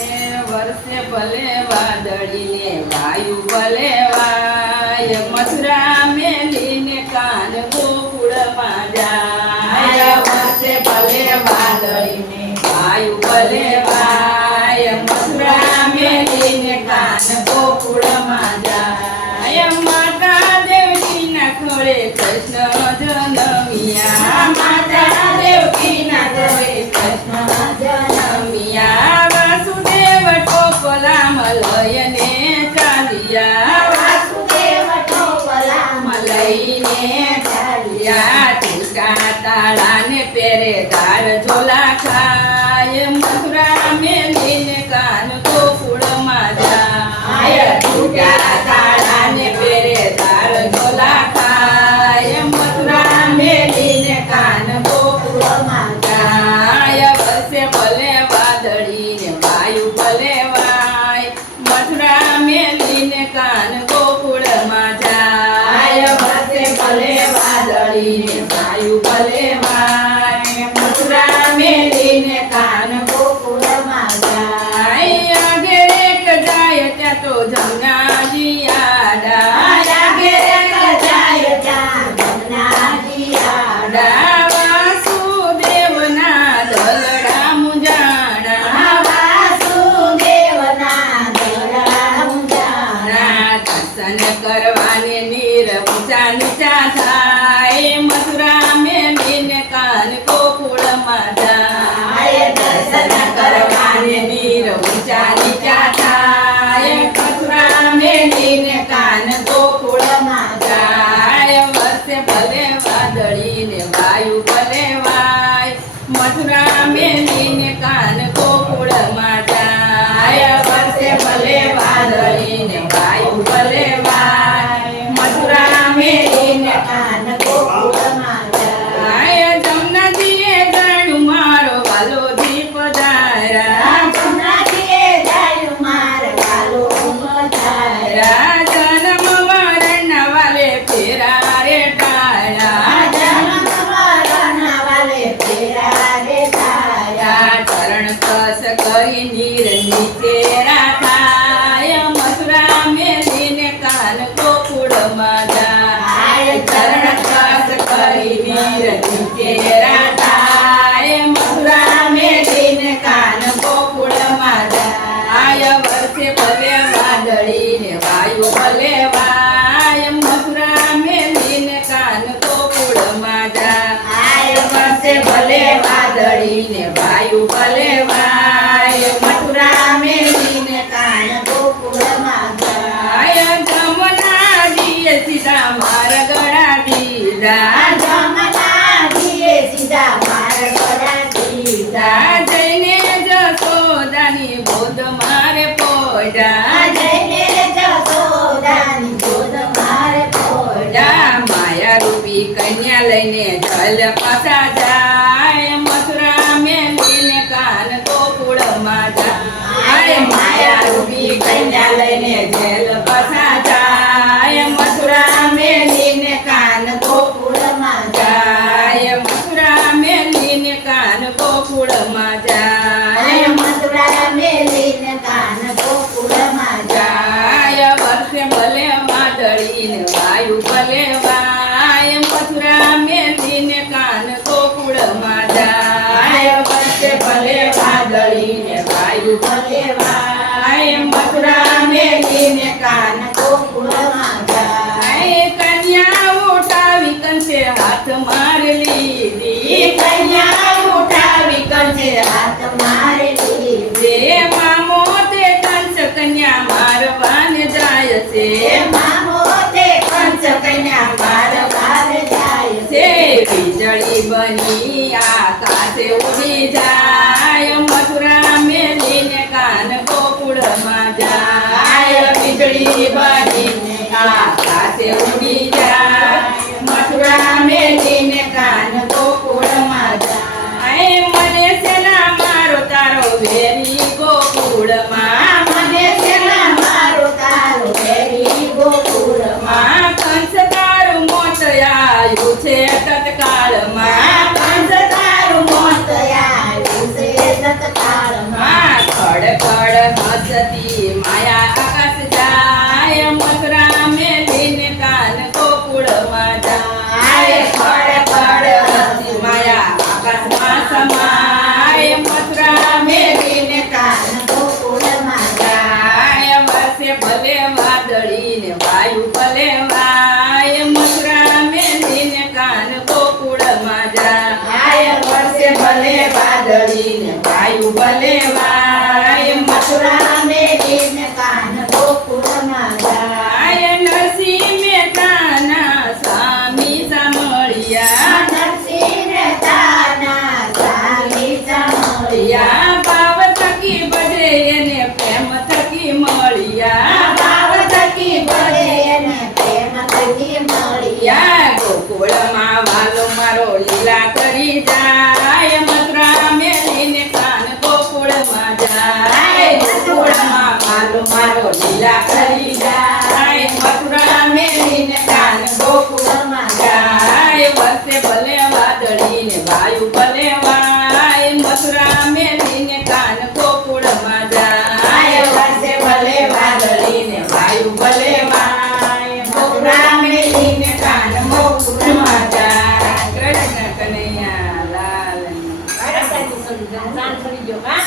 વર્ષે ભલે વાદળીને વાયુ ભલે વાય મથુરા મેલીને કાન ગોકુળમાં જાય વર્ષે ભલે વાદળીને વાયુ ભલે વાય મથુરા મેલીને કાન ગોકુળમાં જાય માતા દેવકીના ખોળે કૃષ્ણ જન્મ્યા માતા દેવકીના ખોળે કૃષ્ણ જન્મ્યા લયને ચાલ્યા વાસુદેવ ટોપલામાં લઈને ચાલ્યા ટૂંકા તાળાને પહેરે ધાર ઝોલા ખાય મથુરા મેલીને કાન ગોકુળમાં જાય ટૂંકા તાળાને પહેરે ધાર ઝોલા ખાય મથુરા મેલીને કાન ગોકુળમાં જાય વર્ષે ભલે વાદળીને વાયુ ભલે મથુરા મેલીને કાન ગોકુળમાં જાય વર્ષે ભલે વાદળીને વાયુ ભલે વાય મથુરા મેલીને કાન ગોકુળમાં જાય આગે એક જાય ત્યાં તો જમનાજી આડા આગે એક જાય ત્યાં જમનાજી આડા વાસુદેવના દલડા મુજાણા કરવાને નીર ઊંચા નીચા થાય મથુરા મેલીને કાન ગોકુળમાં જાય દર્શન કરવાને નીર ઊંચા નીચા થાય મથુરા મેલીને કાન ગોકુળમાં જાય વર્ષે ભલે વાદળીને વાયુ ભલે વાય મથુરા મેલીને કાન ગોકુળમાં જાય વર્ષે ભલે વાદળીને વાયુ ભલે મથુરા મેલીને કાન ગોકુળમાં જાય જમનાજીએ જાણ્યું મારો વાલો દીપ ધારા જમનાજીએ જાણ્યું મારો વાલો ધારા જન્મ મરણના વાલે ફેરા રે ટાળા જન્મ મરણના વાલે ફેરા રે ટાળા ચરણ કસ કરી નીર નીચે રાખાય મથુરા મેલીને કાન ગોકુળમાં જાય ચરણ કસ કરી નીર નીચે રાખાય મથુરા મેલીને કાન ગોકુળમાં જાય વર્ષે ભલે વાદળીને વાયુ ભલે વાય મથુરા મેલીને કાન ગોકુળમાં જાય વર્ષે ભલે વાદળીને વાયુ ભલે વાય મથુરા મેલીને કાન ગોકુળમાં જાય જમનાજીએ સીધા માર ગળા દીધા જમનાજીએ સીધા માર ગળા દીધા જઈને જશોદાની ગોદ મારે પોજા જઈને જશોદાની ગોદ મારે પોજા માયા રૂપી કન્યા લઈને જલ પાછા જાય મથુરા મેલીને કાન ગોકુળમાં જાય માયા રૂપી કન્યા લઈને જેલ પાછા જાય મથુરા મેલીને કાન ગોકુળમાં જાય મથુરા મેલીને કાન ગોકુળમાં જાય મથુરા મેલીને કાન ગોકુળમાં જાય વર્ષે ભલે વાદળીને વાયુ ભલે વાય મથુરા મેલીને કાન ગોકુળમાં જાય વર્ષે ભલે વાદળીને વાયુ ભલે વાય મથુરા મેલીને કાન ગોકુળમાં જાય કન્યા ઉઠાવી કંસે હાથ માર લીધી કન્યા ઉઠાવી કંસે હાથ માર લીધી મામો તે કંસ કન્યા મારવાને જાય છે મામો તે કંસ કન્યા મારવાને જાય છે વીજળી બની આકાશે ઉડી જાય મથુરા મેલીને કાન ગોકુળમાં જાય વીજળી બની આકાશે ઉડી જાય મથુરા મેલીને કાન ગોકુળમાં જાય મને સેના મારો તારો વેરી ગોકુળમાં મને સેના મારો તારો વેરી ગોકુળમાં કંસ તારું મોત આવ્યું છે તત્કાળમાં કંસ તારું મોત આવ્યું છે તત્કાળમાં પડ પડ હસતી માયા આકાશ જાય મથુરા મેલીને કાન ગોકુળમાં જાય પડ પડ હસતી માયા આકાશમાં સમાય મથુરા મેલીને કાન ગોકુળમાં જાય વર્ષે ભલે વાદળી ને વાયુ ભલે વાય મથુરા મેલીને કાન ગોકુળમાં જાય વર્ષે ભલે વાદળી ને વાયુ ભલે વાય મથુરા મેલીને કાન ગોકુળમાં જાય નરસિંહ મહેતાના સ્વામી સામળિયા નરસિંહ મહેતાના સ્વામી સામળિયા ભાવ થકી ભજે એને પ્રેમ થકી મળ્યા ભાવ થકી ભજે એને પ્રેમ થકી મળ્યા ગોકુળમાં વાલો મારો લીલા કરી જાય મથુરા મેલીને કાન ગોકુળમાં જાય ગોકુળમાં વાલો મારો લીલા કરી જાય મથુરા મેલીને કાન ગોકુળમાં જાય વર્ષે ભલે વાદળી ને વાયુ ભલે વાય મથુરા મેલીને કાન ગોકુળમાં જાય વર્ષે ભલે વાદળી ને વાયુ ભલે વાય મથુરા મેલીને કાન ગોકુળમાં જાય કૃષ્ણ કનૈયા લાલ જાણ કરી ગયો હા